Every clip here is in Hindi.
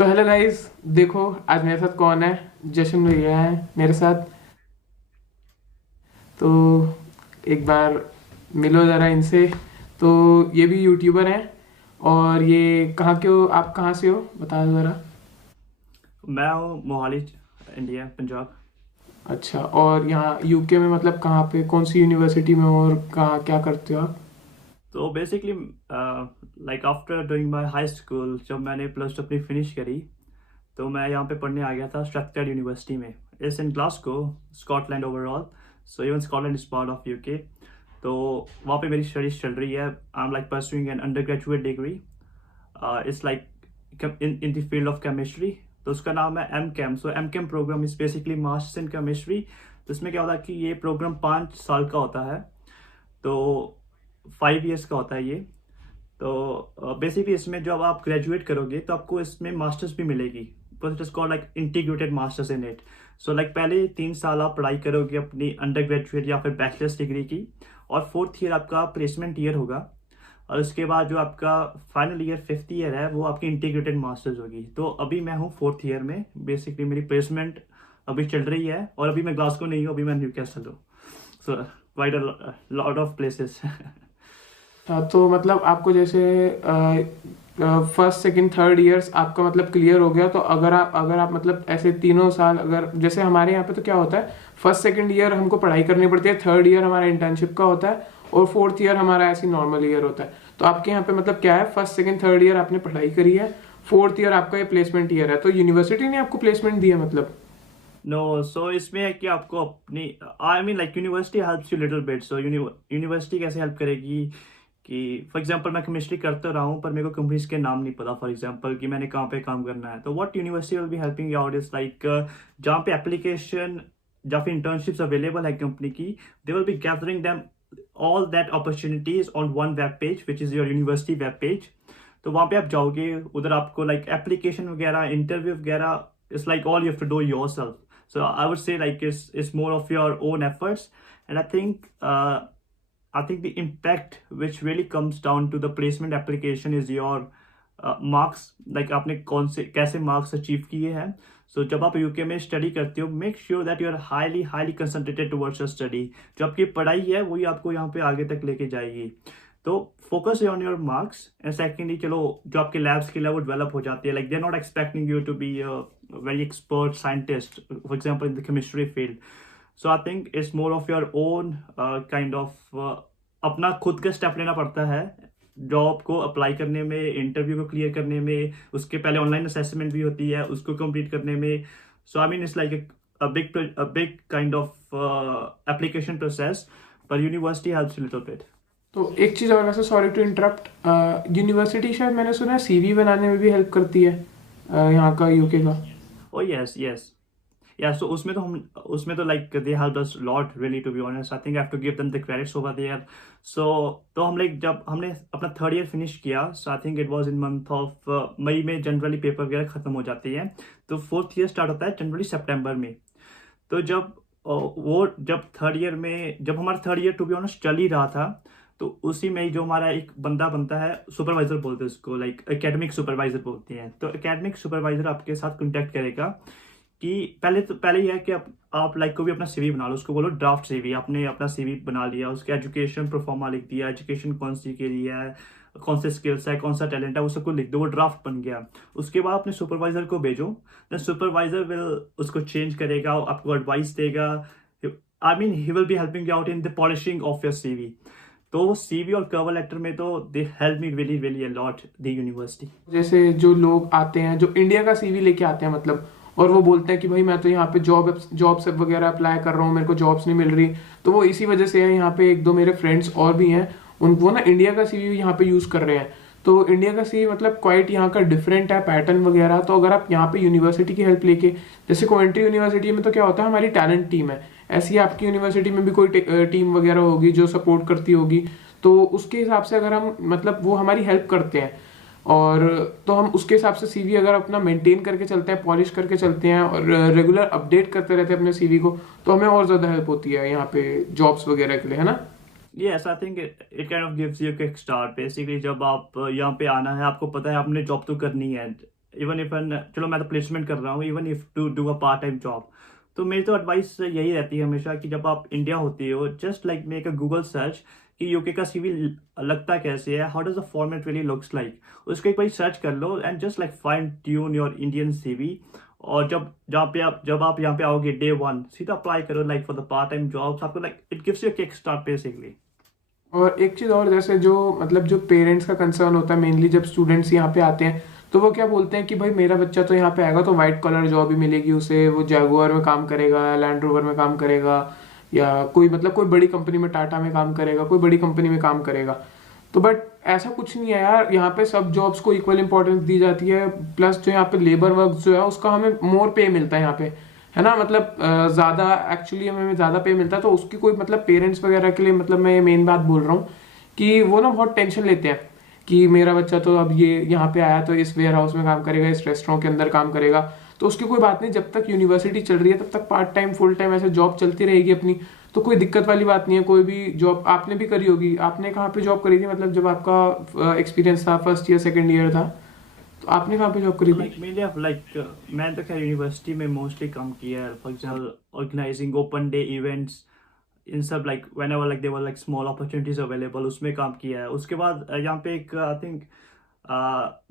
तो हेलो गाइस, देखो आज मेरे साथ कौन है। जशन भैया है मेरे साथ। तो एक बार मिलो ज़रा इनसे। तो ये भी यूट्यूबर हैं। और ये कहाँ के हो, आप कहाँ से हो बता दो ज़रा। मैं हूँ मोहाली, इंडिया, पंजाब। अच्छा, और यहाँ यूके में मतलब कहाँ पे, कौन सी यूनिवर्सिटी में हो और कहाँ क्या करते हो आप। तो basically like after doing my high school, जब मैंने प्लस टू अपनी फिनिश करी तो मैं यहाँ पे पढ़ने आ गया था स्ट्रैथक्लाइड यूनिवर्सिटी में। It's in Glasgow, Scotland overall. So even Scotland is part of UK. तो वहाँ पे मेरी स्टडीज चल रही है। I am like pursuing an undergraduate degree. It's like in the field of chemistry. तो उसका नाम है M Chem. So M Chem programme is basically masters in chemistry. तो इसमें क्या होता है कि ये प्रोग्राम 5 साल का होता है। तो 5 इयर्स का होता है ये। तो बेसिकली इसमें जब आप ग्रेजुएट करोगे तो आपको इसमें मास्टर्स भी मिलेगी। But it is called like integrated masters in it. So like पहले 3 साल आप पढ़ाई करोगे अपनी अंडर ग्रेजुएट या फिर बैचलर्स डिग्री की। और फोर्थ ईयर आपका प्लेसमेंट ईयर होगा। और उसके बाद जो आपका फाइनल ईयर, फिफ्थ ईयर है, वो आपकी इंटीग्रेटेड मास्टर्स होगी। तो अभी मैं हूँ फोर्थ ईयर में। बेसिकली मेरी प्लेसमेंट अभी चल रही है। और अभी मैं ग्लासगो नहीं हूँ, अभी मैं न्यूकैसल हूँ। So quite a lot of places. हाँ, तो मतलब आपको जैसे फर्स्ट सेकंड थर्ड इयर्स आपका मतलब क्लियर हो गया, तो अगर आप मतलब ऐसे तीनों साल, अगर जैसे हमारे यहाँ पे तो क्या होता है, फर्स्ट सेकंड ईयर हमको पढ़ाई करनी पड़ती है, थर्ड ईयर हमारा इंटर्नशिप का होता है, और फोर्थ ईयर हमारा ऐसी नॉर्मल ईयर होता है। तो आपके यहाँ पे मतलब क्या है, फर्स्ट सेकंड थर्ड ईयर आपने पढ़ाई करी है, फोर्थ ईयर आपका ये प्लेसमेंट ईयर है, तो यूनिवर्सिटी ने आपको प्लेसमेंट दिया मतलब। नो, सो इसमें है कि आपको अपनी, आई mean like university helps you little bit. So university कैसे हेल्प करेगी कि फॉर एग्जांपल मैं केमिस्ट्री करता रहा हूँ पर मेरे को कंपनीज के नाम नहीं पता, फॉर एग्जांपल कि मैंने कहाँ पे काम करना है। तो what university will be helping you out is like जहाँ पे एप्लीकेशन या फिर इंटर्नशिप्स अवेलेबल है कंपनी की, they will be gathering them all that opportunities on one web page which is your university web page. तो वहाँ पे आप जाओगे, उधर आपको लाइक एप्लीकेशन वगैरह, इंटरव्यू वगैरह, it's like all you have to do yourself. So I would say like it's more of your own efforts. And I think the impact which really comes down to the placement application is your marks. Like आपने कौन से कैसे marks achieve किए हैं। So जब आप यूके में स्टडी करते हो, make sure that you are highly highly concentrated towards your study. जो आपकी पढ़ाई है वही आपको यहाँ पे आगे तक लेके जाएगी। तो focus on your marks. And secondly, चलो जो आपके लैब स्किल है वो डेवलप हो जाती है। Like they are not expecting you to be very expert scientist, for example, in the chemistry field. So I think it's more of your own kind of अपना खुद का स्टेप लेना पड़ता है जॉब को अप्लाई करने में, इंटरव्यू को क्लियर करने में। उसके पहले ऑनलाइन असेसमेंट भी होती है, उसको कंप्लीट करने में। So I mean it's like a big kind of application process, but university helps a little bit. तो एक चीज़ और, वैसे सॉरी टू इंटरप्ट, यूनिवर्सिटी शायद मैंने सुना है सीवी बनाने में भी हेल्प करती है, यहाँ का यूके का। Oh yes, yes. Yeah, so उसमें तो like they helped us a lot really, to be honest. I think I have to give them the credits over there. So तो हम like जब हमने अपना थर्ड ईयर फिनिश किया, so I think it was in month of मई में जनरली पेपर वगैरह खत्म हो जाती है। तो फोर्थ ईयर स्टार्ट होता है जनवरी सितंबर में। तो जब थर्ड ईयर में, जब हमारा third year to be honest चल ही रहा था, तो उसी में ही जो हमारा एक बंदा बनता है, सुपरवाइजर बोलते हैं उसको, लाइक एकेडमिक सुपरवाइजर बोलते हैं। तो एकेडमिक सुपरवाइजर आपके साथ कांटेक्ट करेगा कि पहले यह है कि आप लाइक को भी अपना सीवी बना लो। उसको बोलो ड्राफ्ट सीवी। आपने अपना सीवी बना लिया, उसके एजुकेशन प्रोफार्मा लिख दिया, एजुकेशन कौन सी के लिए है, कौन से स्किल्स है, कौन सा टैलेंट है, वो सबको लिख दो। वो ड्राफ्ट बन गया। उसके बाद अपने सुपरवाइजर को भेजो। देन सुपरवाइजर विल उसको चेंज करेगा, आपको एडवाइस देगा। I mean he will be helping you out in the polishing of your CV. तो सीवी और कवर लेटर में तो they help me really really a lot, the university. जैसे जो लोग आते हैं जो इंडिया का सीवी लेके आते हैं मतलब, और वो बोलते हैं कि भाई मैं तो यहाँ पे जॉब्स वगैरह अप्लाई कर रहा हूँ, मेरे को जॉब्स नहीं मिल रही, तो वो इसी वजह से है। यहाँ पे एक दो मेरे फ्रेंड्स और भी हैं, उनको ना इंडिया का सीवी यहाँ पे यूज कर रहे हैं। तो इंडिया का सीवी मतलब क्वाइट यहाँ का डिफरेंट है पैटर्न वगैरह। तो अगर आप यहाँ पे यूनिवर्सिटी की हेल्प लेके, जैसे कोवेंट्री यूनिवर्सिटी में तो क्या होता है, हमारी टैलेंट टीम है, ऐसी आपकी यूनिवर्सिटी में भी कोई टीम वगैरह होगी जो सपोर्ट करती होगी। तो उसके हिसाब से अगर हम मतलब वो हमारी हेल्प करते हैं, और तो हम उसके हिसाब से सीवी अगर अपना मेंटेन करके चलते हैं, पॉलिश करके चलते हैं, और रेगुलर अपडेट करते रहते हैं अपने सीवी को, तो हमें और ज़्यादा हेल्प होती है यहाँ पे जॉब्स वगैरह के लिए, है ना। Yes, I think it kind of gives you kick start. Basically जब आप यहाँ पे आना है, आपको पता है आपने जॉब तो करनी है। इवन इफ चलो मैं तो प्लेसमेंट कर रहा हूँ, even if two do a part time job, तो मेरी तो एडवाइस यही रहती है हमेशा कि जब आप इंडिया होती हो, just like make a Google search कि यूके का सीवी लगता कैसे है, how does the format really looks like, उसको एक बार सर्च कर लो and just like fine tune your Indian CV. और जब आप यहाँ पे आओगे डे वन, सीधा अप्लाई करो like for the part time jobs, आपको like it gives you kick start basically. और एक चीज़ और, जैसे जो मतलब जो पेरेंट्स का कंसर्न होता है मेनली जब स्टूडेंट्स यहाँ पे आते हैं, तो वो क्या बोलते हैं कि भाई मेरा बच्चा तो यहाँ पे आएगा तो वाइट कॉलर जॉब ही मिलेगी उसे, वो जैगुआर में काम करेगा, लैंड रोवर में काम करेगा, या कोई मतलब कोई बड़ी कंपनी में, टाटा में काम करेगा, कोई बड़ी कंपनी में काम करेगा। तो बट ऐसा कुछ नहीं है यार, यहाँ पे सब जॉब्स को इक्वल इंपॉर्टेंस दी जाती है। प्लस जो यहाँ पे लेबर वर्क जो है उसका हमें मोर पे मिलता है यहाँ पे, है ना, मतलब ज्यादा एक्चुअली हमें ज्यादा पे मिलता है। तो उसकी कोई मतलब पेरेंट्स वगैरह के लिए, मतलब मैं ये मेन बात बोल रहा हूँ कि वो ना बहुत टेंशन लेते हैं कि मेरा बच्चा तो अब ये यहाँ पे आया तो इस वेयर हाउस में काम करेगा, इस रेस्टोरेंट के अंदर काम करेगा। तो उसकी कोई बात नहीं, जब तक यूनिवर्सिटी चल रही है तब तक पार्ट टाइम फुल टाइम ऐसे जॉब चलती रहेगी अपनी, तो कोई दिक्कत वाली बात नहीं है। कोई भी जॉब आपने भी करी होगी, आपने कहाँ पे जॉब करी थी, मतलब जब आपका एक्सपीरियंस था फर्स्ट ईयर सेकंड ईयर था, तो आपने कहाँ पे जॉब करी थी? लाइक मेनली अब लाइक मैं तो खैर यूनिवर्सिटी में मोस्टली काम किया है, for example organising open day events, इन सब like whenever like they were like small opportunities available, उसमें काम किया है। उसके बाद यहाँ पे एक आई थिंक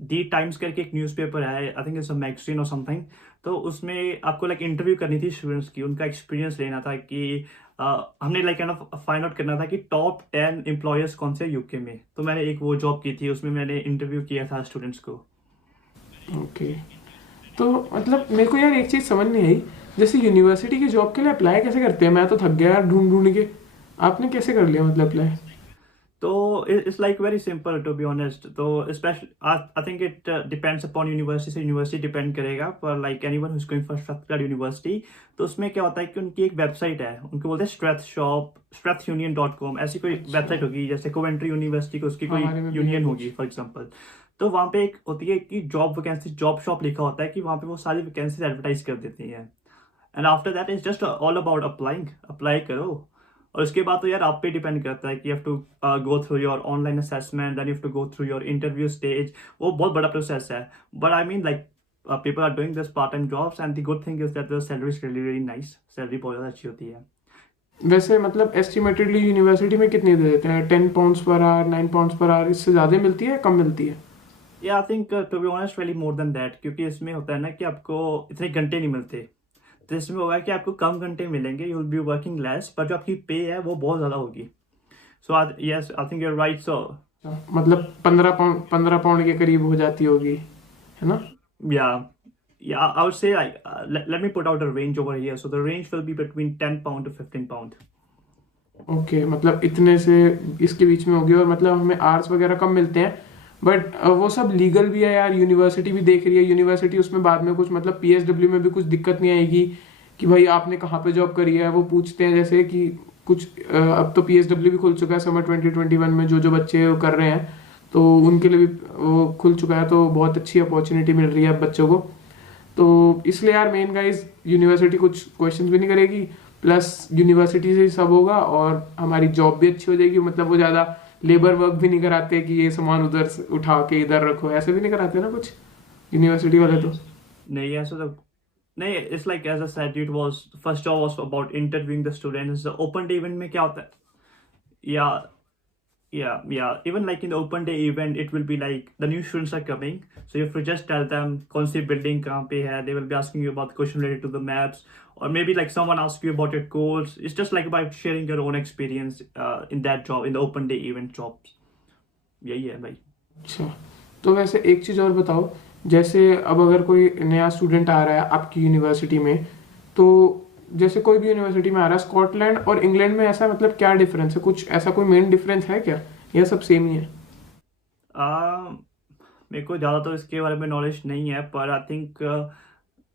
दी टाइम्स करके एक न्यूज़पेपर है, I think it's a magazine और समथिंग, तो उसमें आपको लाइक इंटरव्यू करनी थी स्टूडेंट्स की, उनका एक्सपीरियंस लेना था कि हमने like kind of find out करना था कि टॉप 10 एम्प्लॉयर्स कौन से यूके में। तो मैंने एक वो जॉब की थी, उसमें मैंने इंटरव्यू किया था स्टूडेंट्स को। ओके। तो मतलब मेरे को यार एक चीज समझ नहीं आई, जैसे यूनिवर्सिटी की जॉब के लिए अप्लाई कैसे करते हैं? मैं तो थक गया यार ढूंढ ढूंढ के। आपने कैसे कर लिया मतलब अप्लाई? तो it's like very simple to be honest. तो special I think it depends upon university से यूनिवर्सिटी डिपेंड करेगा, पर like anyone who is going for structured university, तो उसमें क्या होता है कि उनकी एक वेबसाइट है, उनको बोलते हैं strethshop.strethunion.com, ऐसी कोई अच्छा। वेबसाइट होगी, जैसे कोवेंट्री यूनिवर्सिटी को उसकी कोई हमारे में भी है यूनियन कुछ। होगी फॉर एग्जाम्पल। तो वहाँ पे एक होती है कि जॉब वैकेंसी, जॉब शॉप लिखा होता है कि वहाँ पे वो सारी वैकेंसी एडवर्टाइज कर देती हैं। And after that is just all about applying, apply करो। और उसके बाद तो यार आप पे डिपेंड करता है कि you have to go through your online assessment, then you have to go through your interview stage. वो बहुत बड़ा प्रोसेस है, but I mean like people are doing this part-time jobs, and the good thing is that the salary is really really nice, salary बहुत ज़्यादा अच्छी होती है। वैसे मतलब एस्टिमेटेडली यूनिवर्सिटी में कितने दे देते हैं? 10 pounds per hour, 9 pounds per hour, इससे ज़्यादा मिलती है कम मिलती है? या I think to be honest way more than that, क्योंकि इसमें होता है ना कि आपको इतने घंटे नहीं मिलते, तो इसमें होगा कि आपको कम घंटे मिलेंगे, you will be working less, पर जो आपकी पे है वो बहुत ज़्यादा होगी। So yes I think you are right. So मतलब 15 पाउंड के करीब हो जाती होगी, है ना? yeah, yeah, I would say like let me put out a range over here. So the range will be between 10 pound to 15 pound. Okay, मतलब इतने से इसके बीच में होगी। और मतलब हमें आर्ट्स वगैरह कम मिलते हैं, बट वो सब लीगल भी है यार, यूनिवर्सिटी भी देख रही है। यूनिवर्सिटी उसमें बाद में कुछ मतलब पीएसडब्ल्यू में भी कुछ दिक्कत नहीं आएगी कि भाई आपने कहाँ पे जॉब करी है, वो पूछते हैं जैसे कि कुछ अब तो पीएसडब्ल्यू भी खुल चुका है समर 2021 में, जो जो बच्चे वो कर रहे हैं तो उनके लिए भी वो खुल चुका है, तो बहुत अच्छी अपॉर्चुनिटी मिल रही है अब बच्चों को। तो इसलिए यार मेन गाइस यूनिवर्सिटी कुछ क्वेश्चंस भी नहीं करेगी, प्लस यूनिवर्सिटी से ही सब होगा और हमारी जॉब भी अच्छी हो जाएगी। मतलब वो ज़्यादा लेबर वर्क भी नहीं कराते कि ये सामान उधर से उठा के इधर रखो, ऐसे भी नहीं कराते ना कुछ यूनिवर्सिटी वाले तो। नहीं ऐसा तो नहीं, it's like as I said it was first job was about interviewing the students. Open day event में क्या होता है, या yeah, even like in the open day event it will be like the new students are coming, so you have to just tell them कौन सी building कहाँ पे है, they will be asking you about the question related to the maps, or maybe like someone asks you about your course. It's just like about sharing your own experience in that job, in the open day event jobs. यही है भाई। अच्छा, तो वैसे एक चीज़ और बताओ, जैसे अब अगर कोई नया स्टूडेंट आ रहा है आपकी यूनिवर्सिटी में, तो जैसे कोई भी यूनिवर्सिटी में आ रहा है, स्कॉटलैंड और इंग्लैंड में ऐसा मतलब क्या डिफरेंस है? कुछ ऐसा कोई मेन डिफरेंस है क्या, या सब सेम ही है? आ, मेरे को ज़्यादा तो इसके बारे में नॉलेज नहीं है, पर आई थिंक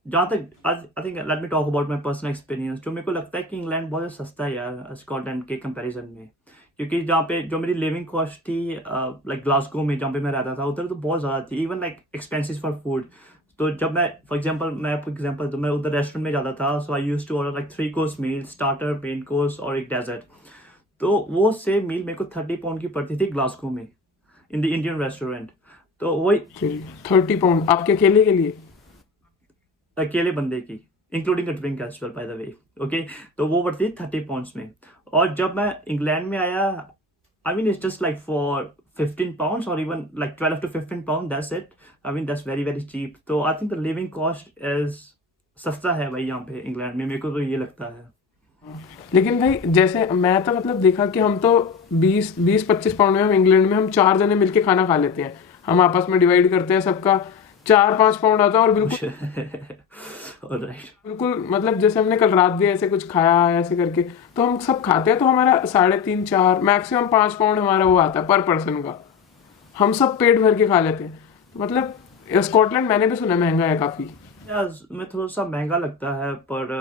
जहाँ तक I think let me talk about my personal experience. जो मेरे को लगता है कि इंग्लैंड बहुत ज़्यादा सस्ता है यार स्कॉटलैंड के कंपैरिजन में, क्योंकि जहाँ पे जो मेरी लिविंग कॉस्ट थी लाइक ग्लासगो में जहाँ पे मैं रहता था, उधर तो बहुत ज़्यादा थी, even like expenses for food. तो जब मैं फॉर एग्जांपल मैं आपको एग्जांपल तो मैं उधर रेस्टोरेंट में जाता था, so I used to order like 3 course meal, starter, main course और एक डेजर्ट। तो वो सेम मील मेरे को 30 पाउंड की पड़ती थी ग्लासगो में इन द इंडियन रेस्टोरेंट। तो वही 30 पाउंड आपके अकेले के लिए? अकेले बंदे की, including a drink as well by the way. Okay, तो वो पड़ती थी 30 पाउंड्स में। और जब मैं इंग्लैंड में आया, I mean it's just like for 15 pounds और even like 12 to 15 pound, that's it. I mean that's very very cheap. तो I think the living cost is सस्ता है भाई यहाँ पे इंग्लैंड में, मेरे को तो ये लगता है। लेकिन भाई जैसे मैं तो मतलब देखा कि हम तो 20-25 पाउंड में हम इंग्लैंड में हम 4 जने मिलके खाना खा लेते हैं। हम आपस में डिवाइड करते हैं, सबका 4-5 पाउंड आता है। और बिल्कुल ऑलराइट। बिल्कुल मतलब जैसे हमने कल रात भी ऐसे कुछ खाया ऐसे करके, तो हम सब खाते हैं तो हमारा 3.5-4 मैक्सिमम 5 पाउंड हमारा वो आता है पर पर्सन का। हम सब पेट भर के खा लेते हैं। तो मतलब स्कॉटलैंड मैंने भी सुना है महंगा है काफी। यार में थोड़ा सा महंगा लगता है, पर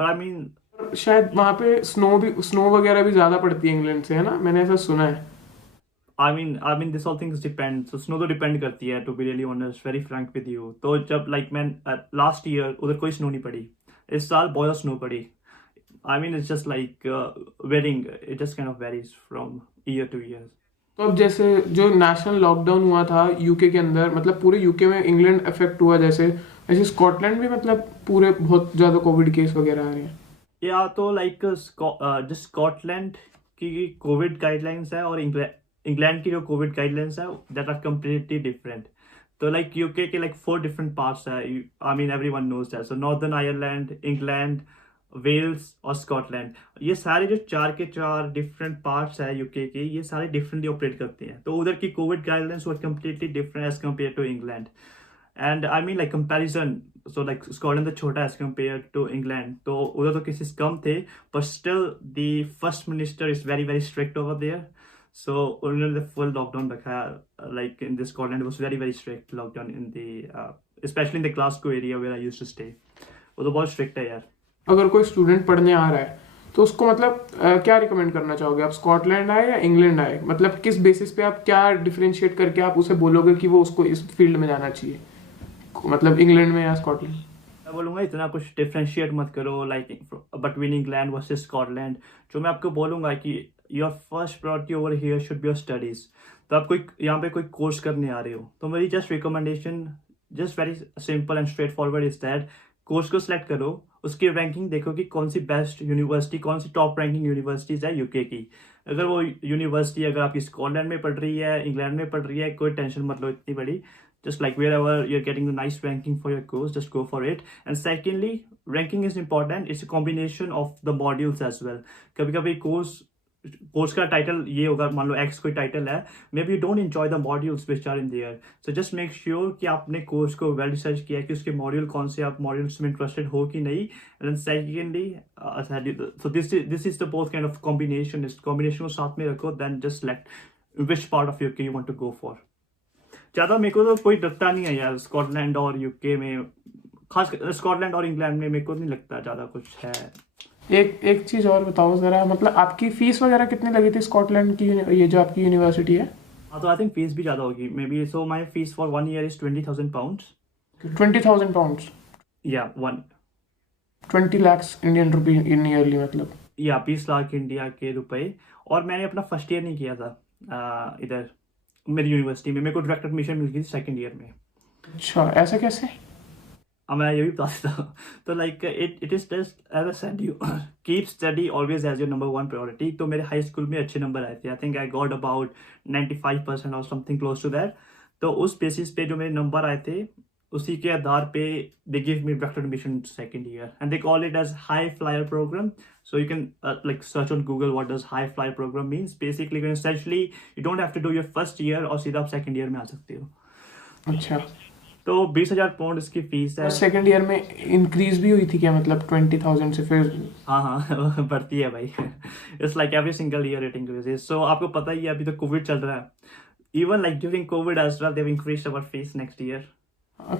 आई मीन और शायद वहां पे स्नो वगैरह भी ज्यादा पड़ती है इंग्लैंड से, है ना? मैंने ऐसा सुना है। I mean this all things depend. तो स्नो तो डिपेंड करती है, to be really honest, very frank with you. तो जब लाइक मैं लास्ट ईयर उधर कोई स्नो नहीं पड़ी, इस साल बहुत स्नो पड़ी। I mean it's just like varying, it just kind of varies from year to year. तो अब जैसे जो नेशनल लॉकडाउन हुआ था यूके के अंदर, मतलब पूरे यूके में इंग्लैंड अफेक्ट हुआ जैसे, ऐसे स्कॉटलैंड भी मतलब पूरे बहुत ज्यादा कोविड केस वगैरह आ रहे हैं। या तो लाइक जो स्कॉटलैंड की कोविड गाइडलाइंस है और इंग्लैंड की जो कोविड गाइडलाइंस है, दैट आर कम्प्लीटली डिफरेंट। तो लाइक यूके के लाइक 4 डिफरेंट पार्ट्स है। I mean everyone knows that. So Northern Ireland, England, Wales और स्कॉटलैंड, ये सारे जो 4 के 4 डिफरेंट पार्ट्स है यूके के, ये सारे डिफरेंटली ऑपरेट करते हैं। तो उधर की Covid guidelines were completely different as compare to England. And I mean like comparison, so like Scotland तो छोटा एज कम्पेयर टू इंग्लैंड, तो उधर तो केसेस कम थे, पर still the first minister is very very strict over there. So उन्होंने फुल लॉकडाउन रखा, like in the Scotland was very very strict lockdown in the specially in the Glasgow area where I used to stay. वो तो बहुत स्ट्रिक्ट है यार। अगर कोई स्टूडेंट पढ़ने आ रहा है तो उसको मतलब क्या रिकमेंड करना चाहोगे आप? स्कॉटलैंड आए या इंग्लैंड आए? मतलब किस बेसिस पे आप क्या डिफरेंशिएट करके आप उसे बोलोगे कि वो उसको इस फील्ड में जाना चाहिए, मतलब इंग्लैंड में या स्कॉटलैंड? मैं बोलूंगा इतना कुछ डिफ्रेंशिएट मत करो like between England versus Scotland. जो मैं आपको बोलूंगा कि your first priority over here should be your studies. तो आप कोई यहाँ पे कोई कोर्स करने आ रहे हो, तो मेरी just recommendation, just very simple and straight forward is that course को सिलेक्ट करो, उसकी रैंकिंग देखो कि कौन सी बेस्ट यूनिवर्सिटी, कौन सी टॉप रैंकिंग यूनिवर्सिटीज है यूके की। अगर वो यूनिवर्सिटी अगर आपकी स्कॉटलैंड में पढ़ रही है, इंग्लैंड में पढ़ रही है, कोई टेंशन मत लो इतनी बड़ी। Just like wherever you're getting the nice ranking for your course, just go for it. And secondly, ranking is important. It's a combination of the modules as well. कभी कभी कोर्स का टाइटल ये होगा, मान लो एक्स कोई टाइटल है, maybe you don't enjoy the modules which are in there. So just make sure कि आपने कोर्स को वेल रिसर्च किया कि उसके मॉड्यूल कौन से, आप मॉड्यूल्स में इंटरेस्टेड हो कि नहीं। And secondly, so this is the both kind of combination. इस कॉम्बिनेशन को साथ में रखो, then just select which part of UK you want to go for. ज्यादा मेरे को तो कोई लगता नहीं है यार स्कॉटलैंड और यूके में, खास स्कॉटलैंड और इंग्लैंड में मेरे को नहीं लगता ज्यादा कुछ है। एक चीज और बताओ जरा, मतलब आपकी फीस वगैरह कितनी लगी थी स्कॉटलैंड की, ये जो आपकी यूनिवर्सिटी है? हाँ, तो आई थिंक फीस भी ज्यादा होगी may be. So my fees for 1 year is 20,000 pounds। 20,000 pounds? या 20 lakhs इंडियन रुपी इन ईयरली मतलब? या 20 लाख इंडिया के रुपए। और मैंने अपना फर्स्ट ईयर नहीं किया था इधर मेरी यूनिवर्सिटी में, मेरे को डायरेक्ट एडमिशन मिल गई सेकंड ईयर में। अच्छा, ऐसा कैसे? अब मैं ये भी बता देता हूँ। तो like it is just as I said you, keep study always as your number 1 priority. तो मेरे हाई स्कूल में अच्छे नंबर आए थे, I think I got about 95% और समथिंग क्लोज टू दैट। तो उस बेसिस पे जो मेरे नंबर आए थे, उसी के आधार पे they give me direct admission second year, and they call it as high flyer program. So you can like search on Google what does high flyer program means. Basically, essentially you don't have to do your first year और सीधा आप second year में आ सकते हो। अच्छा, तो 20,000 पाउंड इसकी फीस है। सेकंड ईयर में इंक्रीज भी हुई थी क्या, मतलब 20,000 से फिर? हाँ हाँ बढ़ती है भाई। It's like every single year it increases. So आपको पता ही है अभी तो कोविड चल रहा है, even like during covid as well they have increased our fees next year.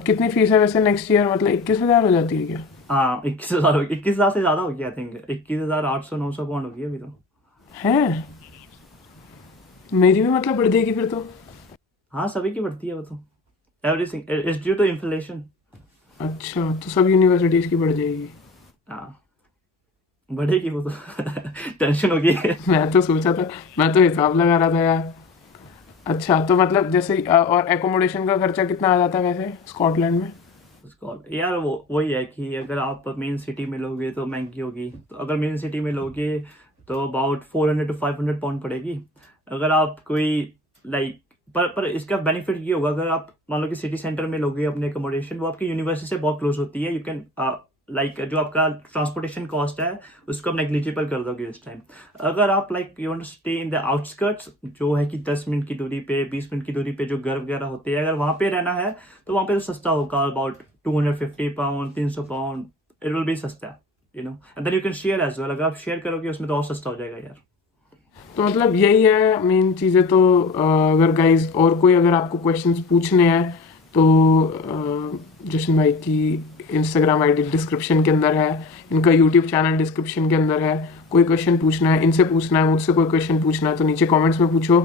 कितनी फीस है वैसे नेक्स्ट ईयर, मतलब 21,000 हो जाती है क्या? हाँ 21,000 हो, 21,000 से ज्यादा हो गया आई थिंक, 21,800-900 पाउंड हो गई अभी तो। है, मेरी भी मतलब बढ़ जाएगी फिर तो। हाँ सभी की बढ़ती है वो तो, everything is due to inflation. अच्छा, तो सब यूनिवर्सिटीज की बढ़ जाएगी? हाँ बढ़ेगी वो तो। टेंशन होगी। मैं तो सोचा था, मैं तो हिसाब लगा रहा था यार। अच्छा, तो मतलब जैसे और एकोमोडेशन का खर्चा कितना आ जाता है वैसे स्कॉटलैंड में? उसको यार वो वही है कि अगर आप मेन सिटी में लोगे तो महंगी होगी, तो अगर मेन सिटी में लोगे तो अबाउट 400 to 500 पाउंड पड़ेगी। अगर आप कोई लाइक पर इसका बेनिफिट ये होगा, अगर आप मान लो कि सिटी सेंटर में लोगे अपने अकोमोडेशन, वो आपकी यूनिवर्सिटी से बहुत क्लोज होती है, यू कैन लाइक जो आपका ट्रांसपोर्टेशन कॉस्ट है उसको आप नेग्लिजिबल कर दोगे उस टाइम। अगर आप like you want to stay in the outskirts, जो है कि 10 मिनट की दूरी पे, 20 मिनट की दूरी पे जो घर वगैरह होते हैं, अगर वहाँ पे रहना है तो वहाँ पे तो सस्ता होगा, about 250 pound, 300 pound, it will be सस्ता, you know. And then you can share as well, अगर आप शेयर करोगे उसमें तो और सस्ता हो जाएगा यार। तो मतलब यही है मेन चीज़ें। तो अगर गाइज और कोई अगर आपको क्वेश्चंस पूछने हैं तो जशन भाई की इंस्टाग्राम आईडी डिस्क्रिप्शन के अंदर है, इनका यूट्यूब चैनल डिस्क्रिप्शन के अंदर है। कोई क्वेश्चन पूछना है, इनसे पूछना है, मुझसे कोई क्वेश्चन पूछना है तो नीचे कमेंट्स में पूछो,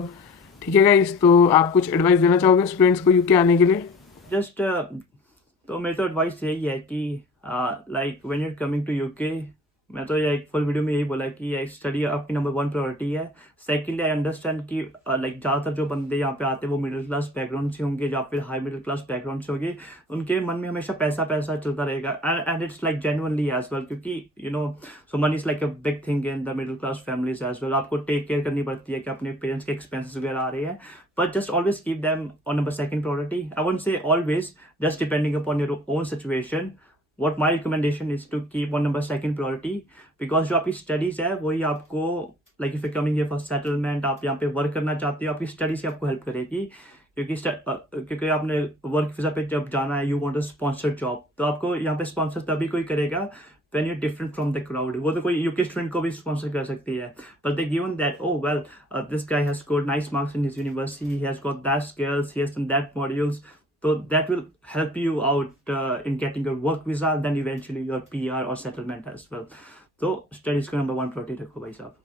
ठीक है गाइज? तो आप कुछ एडवाइस देना चाहोगे स्टूडेंट्स को यूके आने के लिए? जस्ट तो मेरी तो एडवाइस यही है कि like when you're coming to UK, मैं तो ये एक फुल वीडियो में यही बोला कि स्टडी आपकी नंबर 1 प्रायोरिटी है। सेकेंडली आई अंडरस्टैंड कि लाइक ज़्यादातर जो बंदे यहाँ पे आते हैं वो मिडिल क्लास बैकग्राउंड से होंगे या फिर हाई मिडिल क्लास बैकग्राउंड से होंगे, उनके मन में हमेशा पैसा पैसा चलता रहेगा, and it's like genuinely as well, क्योंकि you know so money is like a big thing in the middle class families as well. आपको टेक केयर करनी पड़ती है कि अपने पेरेंट्स के एक्सपेंसेस वगैरह आ रहे हैं, but just always keep them on number second priority. I won't say always, just depending upon your own situation. What my recommendation is to keep on number second priority, because जो आपकी स्टडीज है वही आपको like if you coming here for settlement, आप यहाँ पे वर्क करना चाहते हो, आपकी स्टडी से आपको हेल्प करेगी। क्योंकि आपने वर्क वीजा पे जब जाना है, you want a sponsored job, तो आपको यहाँ पे स्पॉन्सर तभी कोई करेगा when you're different from the crowd। वो तो कोई यूके स्टूडेंट को भी स्पॉन्सर कर सकती है, but they given that, oh well, this guy has scored nice marks in his university, he has got that skills, he has done that modules, so that will help you out in getting your work visa, then eventually your PR or settlement as well। तो स्टडीज को नंबर 1 प्रायोरिटी रखो भाई साहब।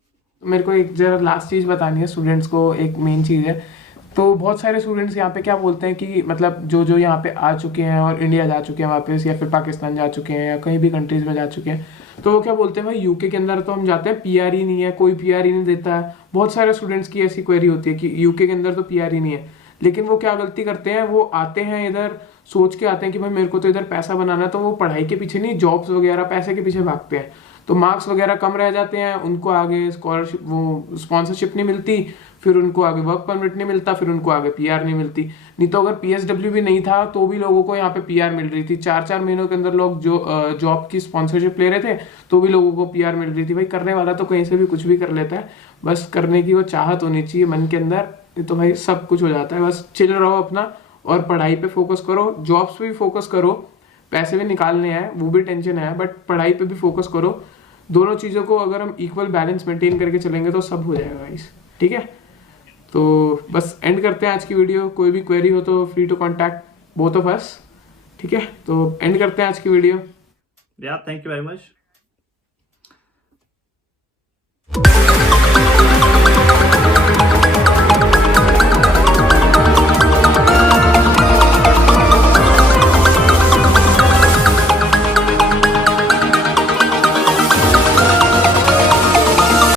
मेरे को एक जरा लास्ट चीज़ बतानी है स्टूडेंट्स को, एक मेन चीज़ है। तो बहुत सारे स्टूडेंट्स यहाँ पे क्या बोलते हैं कि मतलब जो जो यहाँ पे आ चुके हैं और इंडिया जा चुके हैं वापस, या फिर पाकिस्तान जा चुके हैं या कहीं भी कंट्रीज में जा चुके हैं, तो वो क्या बोलते हैं, भाई यूके के अंदर तो हम जाते हैं, पीआर ही नहीं है, कोई पीआर ही नहीं देता है। बहुत सारे स्टूडेंट्स की ऐसी क्वेरी होती है कि यूके के अंदर तो पीआर ही नहीं है। लेकिन वो क्या गलती करते हैं, वो आते हैं इधर सोच के आते हैं कि भाई मेरे को तो इधर पैसा बनाना है, तो वो पढ़ाई के पीछे नहीं, जॉब्स वगैरह पैसे के पीछे भागते हैं। तो मार्क्स वगैरह कम रह जाते हैं, उनको आगे स्कॉलरशिप वो स्पॉन्सरशिप नहीं मिलती, फिर उनको आगे वर्क परमिट नहीं मिलता, फिर उनको आगे पीआर नहीं मिलती। नहीं तो अगर पीएसडब्ल्यू भी नहीं था तो भी लोगों को यहाँ पे पीआर मिल रही थी। 4-4 महीनों के अंदर लोग जो जॉब की स्पॉन्सरशिप ले रहे थे तो भी लोगों को पीआर मिल रही थी। भाई करने वाला तो कहीं से भी कुछ भी कर लेता है, बस करने की वो चाहत होनी चाहिए मन के अंदर, तो भाई सब कुछ हो जाता है। बस चिल रहो अपना और पढ़ाई पे फोकस करो, जॉब्स पे भी फोकस करो, पैसे भी निकालने हैं वो भी टेंशन है, बट पढ़ाई पे भी फोकस करो। दोनों चीज़ों को अगर हम इक्वल बैलेंस मेंटेन करके चलेंगे तो सब हो जाएगा गाइस, ठीक है? तो बस एंड करते हैं आज की वीडियो। कोई भी क्वेरी हो तो free to contact both of us, ठीक है? तो एंड करते हैं आज की वीडियो। या थैंक यू वेरी मच।